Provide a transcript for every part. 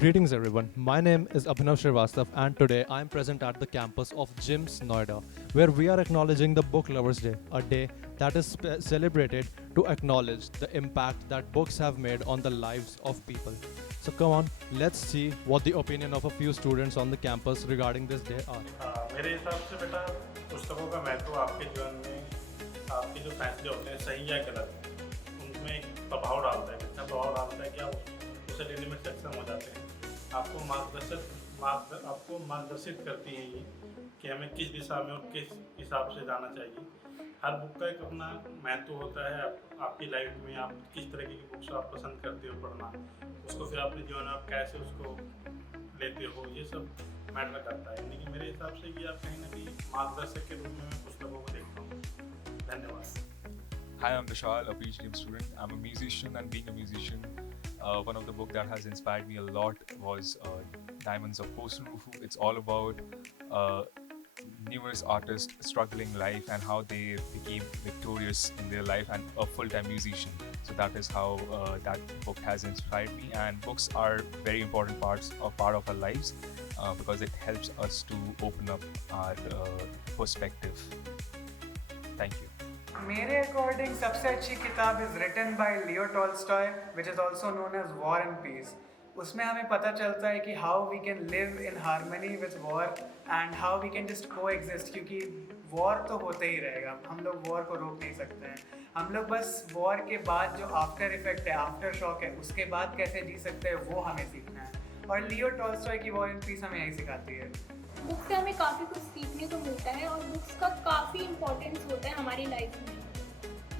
Greetings everyone, my name is Abhinav Srivastav and today I am present at the campus of GIMS Noida where we are acknowledging the Book Lovers Day, a day that is celebrated to acknowledge the impact that books have made on the lives of people. So come on, let's see what the opinion of a few students on the campus regarding this day are. मेरे हिसाब से बेटा पुस्तकों का महत्व आपके जीवन में आपके जो फैसले होते हैं सही या गलत उनमें एक प्रभाव डालता है। कितना प्रभाव डालता है कि आप उसे लेने में सक्षम हो जाते हैं। आपको मार्गदर्शित करती हैं ये कि हमें किस दिशा में और किस हिसाब से जाना चाहिए। हर बुक का एक अपना महत्व होता है। आपकी लाइफ में आप किस तरीके की बुक्स आप पसंद करते हो पढ़ना, उसको फिर अपने जीवन में आप कैसे उसको लेते हो, ये सब मैटर करता है। यानी कि मेरे हिसाब से कि आप कहीं ना कहीं मार्गदर्शक के रूप में मैं पुस्तकों को देखता हूँ। धन्यवाद। Hi, I'm Vishal, a PhD student. I'm a musician, and being a musician, one of the books that has inspired me a lot was Diamonds of Post-Rufu. It's all about numerous artists struggling life and how they became victorious in their life and a full-time musician. So that is how that book has inspired me. And books are very important part of our lives because it helps us to open up our perspective. Thank you. मेरे according सबसे अच्छी किताब is written by Leo Tolstoy which is also known as War and Peace. उसमें हमें पता चलता है कि how we can live in harmony with war and how we can just coexist, क्योंकि वॉर तो होते ही रहेगा, हम लोग वॉर को रोक नहीं सकते हैं। हम लोग बस वॉर के बाद जो आफ्टर इफेक्ट है, आफ्टर शॉक है, उसके बाद कैसे जी सकते हैं वो हमें सीखना है। और लियो टॉल्स्टॉय की वॉर एंड पीस हमें यही सिखाती है। बुक से हमें काफ़ी कुछ सीखने को मिलता है और बुक्स का काफ़ी इम्पोर्टेंस होता है हमारी लाइफ में।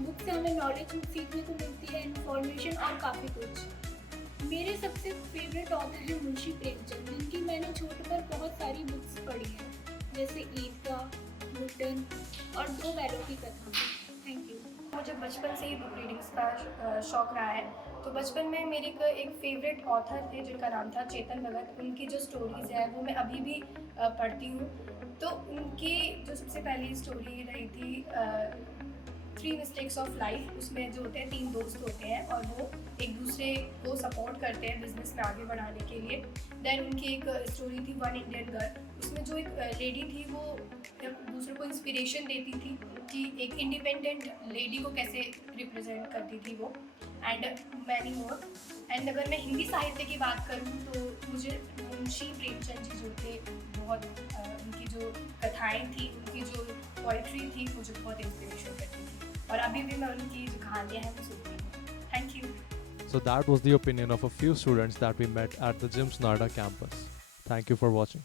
बुक से हमें नॉलेज सीखने को मिलती है, इन्फॉर्मेशन और काफ़ी कुछ। मेरे सबसे फेवरेट ऑथर हैं मुंशी प्रेमचंद, जिनकी मैंने छोटे पर बहुत सारी बुक्स पढ़ी हैं, जैसे ईदगाह, घुटन और दो बैलों की कथा। Thank you. मुझे बचपन से ही बुक रीडिंग्स का शौक़ रहा है। तो बचपन में मेरे एक फेवरेट ऑथर थे जिनका नाम था चेतन भगत। उनकी जो स्टोरीज़ है वो मैं अभी भी पढ़ती हूँ। तो उनकी जो सबसे पहली स्टोरी रही थी 3 मिस्टेक्स ऑफ लाइफ, उसमें जो होते हैं 3 दोस्त होते हैं और वो एक दूसरे को सपोर्ट करते हैं बिजनेस में आगे बढ़ाने के लिए। देन उनकी एक स्टोरी थी 1 इंडियन गर्ल, उसमें जो एक लेडी थी वो दूसरों को इंस्पिरेशन देती थी कि एक इंडिपेंडेंट लेडी को कैसे रिप्रेजेंट करती थी वो, एंड मैनी मोर। एंड अगर मैं हिंदी साहित्य की बात करूँ तो मुझे मुंशी प्रेमचंद जी जो थे बहुत उनकी जो कथाएँ थी, उनकी जो पोइट्री थी मुझे बहुत इंस्पिरेशन करती थी और अभी भी मैं उनकी जो कहानियाँ हैं वो सुनती हूँ। Thank you. So that was the opinion of a few students that we met at the GIMS Noida campus. Thank you for watching.